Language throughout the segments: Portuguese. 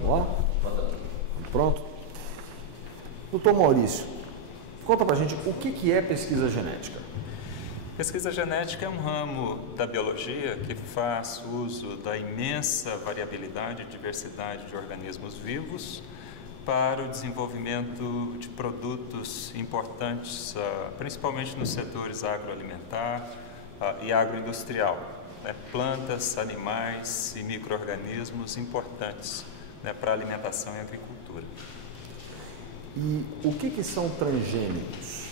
Vamos lá? Pronto? Doutor Maurício, conta pra gente o que é pesquisa genética. Pesquisa genética é um ramo da biologia que faz uso da imensa variabilidade e diversidade de organismos vivos para o desenvolvimento de produtos importantes, principalmente nos setores agroalimentar e agroindustrial, né? Plantas, animais e micro-organismos importantes, né, para a alimentação e agricultura. E o que são transgênicos?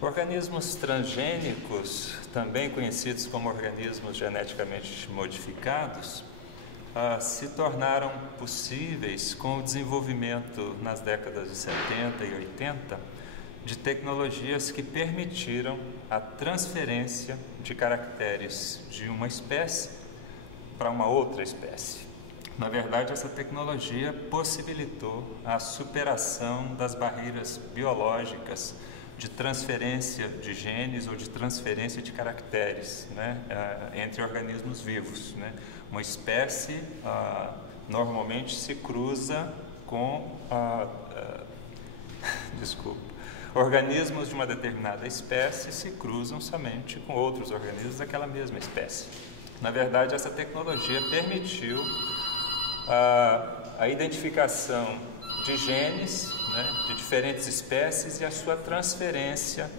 Organismos transgênicos, também conhecidos como organismos geneticamente modificados, se tornaram possíveis com o desenvolvimento nas décadas de 70 e 80 de tecnologias que permitiram a transferência de caracteres de uma espécie para uma outra espécie. Na verdade, essa tecnologia possibilitou a superação das barreiras biológicas de transferência de genes ou de transferência de caracteres, né, entre organismos vivos, né? Uma espécie normalmente se cruza com organismos de uma determinada espécie se cruzam somente com outros organismos daquela mesma espécie. Na verdade, essa tecnologia permitiu a identificação de genes, né, de diferentes espécies e a sua transferência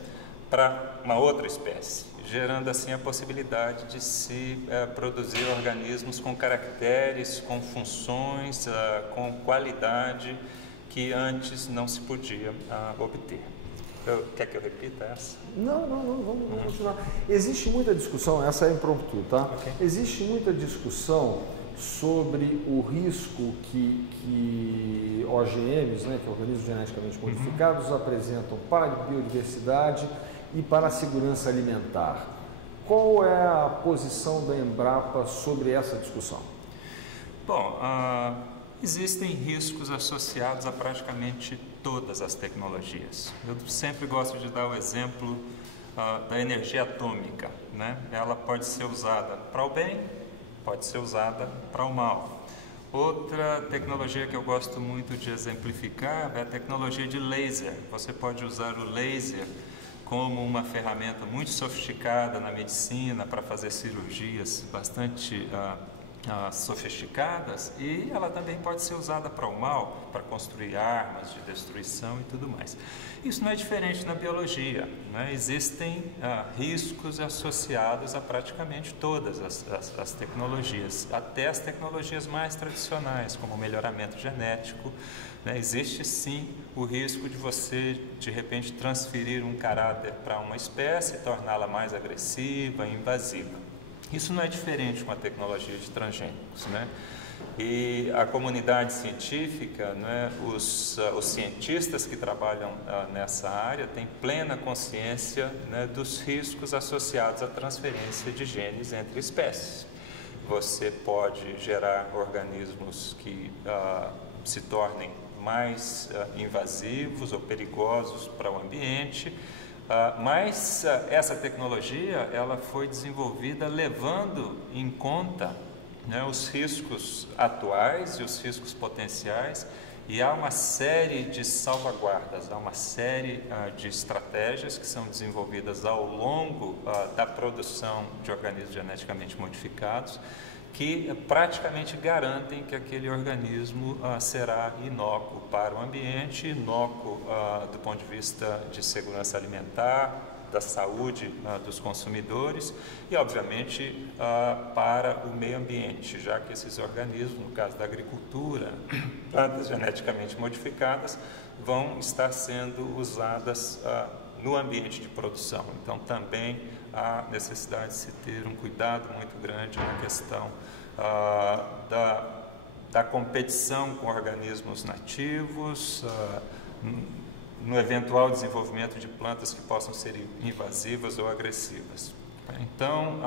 para uma outra espécie, gerando assim a possibilidade de se produzir organismos com caracteres, com funções, com qualidade que antes não se podia obter. Quer que eu repita essa? Não, vamos continuar. Existe muita discussão, essa é impromptu, tá? Okay. Existe muita discussão sobre o risco que OGMs, né, que organismos geneticamente modificados, apresentam para a biodiversidade e para a segurança alimentar. Qual é a posição da Embrapa sobre essa discussão? Bom, existem riscos associados a praticamente todas as tecnologias. Eu sempre gosto de dar o exemplo da energia atômica, né? Ela pode ser usada para o bem, pode ser usada para o mal. Outra tecnologia que eu gosto muito de exemplificar é a tecnologia de laser. Você pode usar o laser como uma ferramenta muito sofisticada na medicina para fazer cirurgias bastante sofisticadas, e ela também pode ser usada para o mal, para construir armas de destruição e tudo mais. Isso não é diferente na biologia, né? Existem riscos associados a praticamente todas as tecnologias, até as tecnologias mais tradicionais, como o melhoramento genético, né? Existe sim o risco de você, de repente, transferir um caráter para uma espécie, torná-la mais agressiva e invasiva. Isso não é diferente com a tecnologia de transgênicos, né? E a comunidade científica, né, os cientistas que trabalham nessa área têm plena consciência, né, dos riscos associados à transferência de genes entre espécies. Você pode gerar organismos que se tornem mais invasivos ou perigosos para o ambiente, mas essa tecnologia ela foi desenvolvida levando em conta, né, os riscos atuais e os riscos potenciais, e há uma série de salvaguardas, há uma série de estratégias que são desenvolvidas ao longo da produção de organismos geneticamente modificados, que praticamente garantem que aquele organismo será inócuo para o ambiente, inócuo do ponto de vista de segurança alimentar, da saúde dos consumidores e, obviamente, para o meio ambiente, já que esses organismos, no caso da agricultura, plantas geneticamente modificadas, vão estar sendo usadas no ambiente de produção. Então, também há necessidade de se ter um cuidado muito grande na questão da competição com organismos nativos, no eventual desenvolvimento de plantas que possam ser invasivas ou agressivas. Então,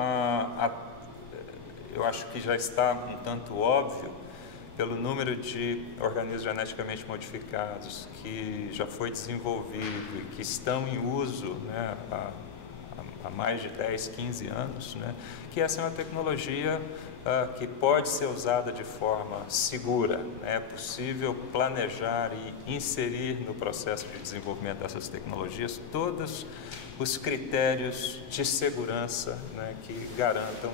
eu acho que já está um tanto óbvio, pelo número de organismos geneticamente modificados que já foi desenvolvido e que estão em uso, né, há mais de 10, 15 anos, né, que essa é uma tecnologia que pode ser usada de forma segura. É possível planejar e inserir no processo de desenvolvimento dessas tecnologias todos os critérios de segurança, né, que garantam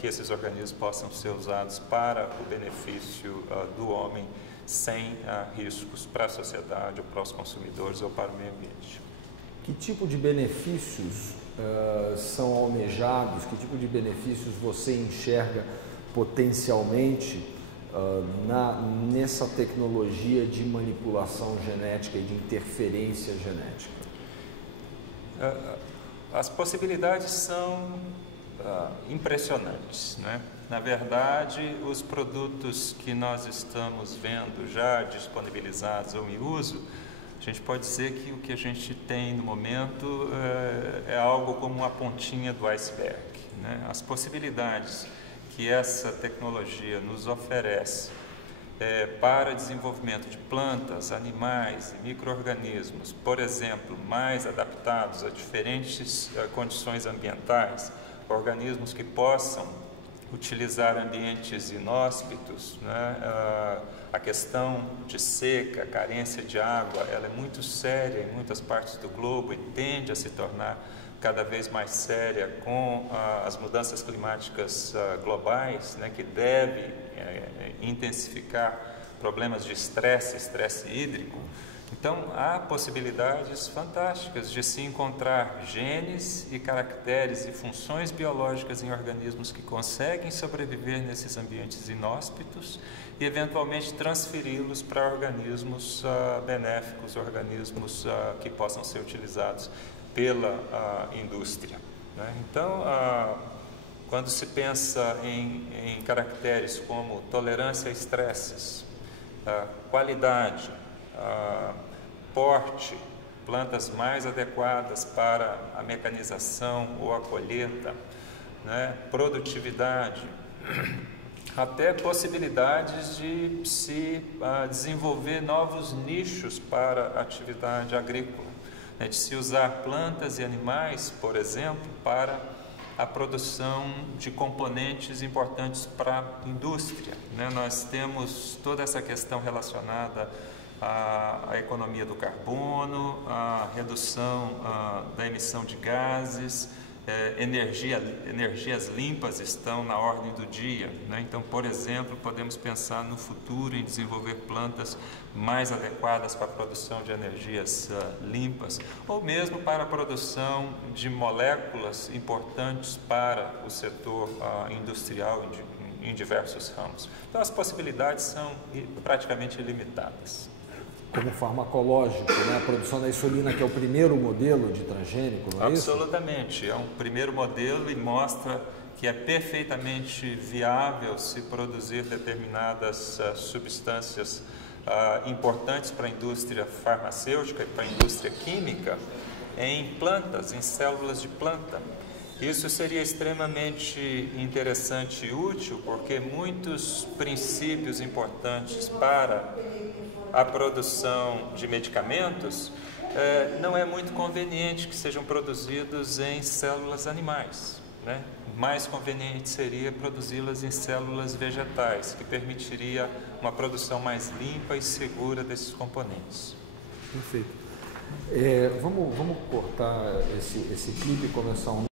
que esses organismos possam ser usados para o benefício do homem, sem riscos para a sociedade, ou para os consumidores, ou para o meio ambiente. Que tipo de benefícios são almejados? Que tipo de benefícios você enxerga potencialmente nessa tecnologia de manipulação genética e de interferência genética? As possibilidades são impressionantes, né? Na verdade, os produtos que nós estamos vendo já disponibilizados ou em uso, a gente pode dizer que o que a gente tem no momento é algo como uma pontinha do iceberg, né? As possibilidades que essa tecnologia nos oferece para desenvolvimento de plantas, animais e micro-organismos, por exemplo, mais adaptados a diferentes condições ambientais, organismos que possam utilizar ambientes inóspitos, né? A questão de seca, carência de água, ela é muito séria em muitas partes do globo e tende a se tornar cada vez mais séria com as mudanças climáticas globais, né, que devem intensificar problemas de estresse hídrico. Então, há possibilidades fantásticas de se encontrar genes e caracteres e funções biológicas em organismos que conseguem sobreviver nesses ambientes inóspitos e, eventualmente, transferi-los para organismos benéficos, organismos que possam ser utilizados pela indústria, né? Então, quando se pensa em caracteres como tolerância a estresses, qualidade, porte, plantas mais adequadas para a mecanização ou a colheita, né? Produtividade, até possibilidades de se desenvolver novos nichos para a atividade agrícola, né? De se usar plantas e animais, por exemplo, para a produção de componentes importantes para a indústria, né? Nós temos toda essa questão relacionada à economia do carbono, à redução da emissão de gases, energias limpas estão na ordem do dia, né? Então, por exemplo, podemos pensar no futuro em desenvolver plantas mais adequadas para a produção de energias limpas, ou mesmo para a produção de moléculas importantes para o setor industrial em diversos ramos. Então, as possibilidades são praticamente ilimitadas. Como farmacológico, né? A produção da insulina, que é o primeiro modelo de transgênico, não é isso? Absolutamente, é um primeiro modelo e mostra que é perfeitamente viável se produzir determinadas substâncias importantes para a indústria farmacêutica e para a indústria química em plantas, em células de planta. Isso seria extremamente interessante e útil, porque muitos princípios importantes para a produção de medicamentos não é muito conveniente que sejam produzidos em células animais, né? Mais conveniente seria produzi-las em células vegetais, que permitiria uma produção mais limpa e segura desses componentes. Perfeito. Vamos cortar esse clipe e começar um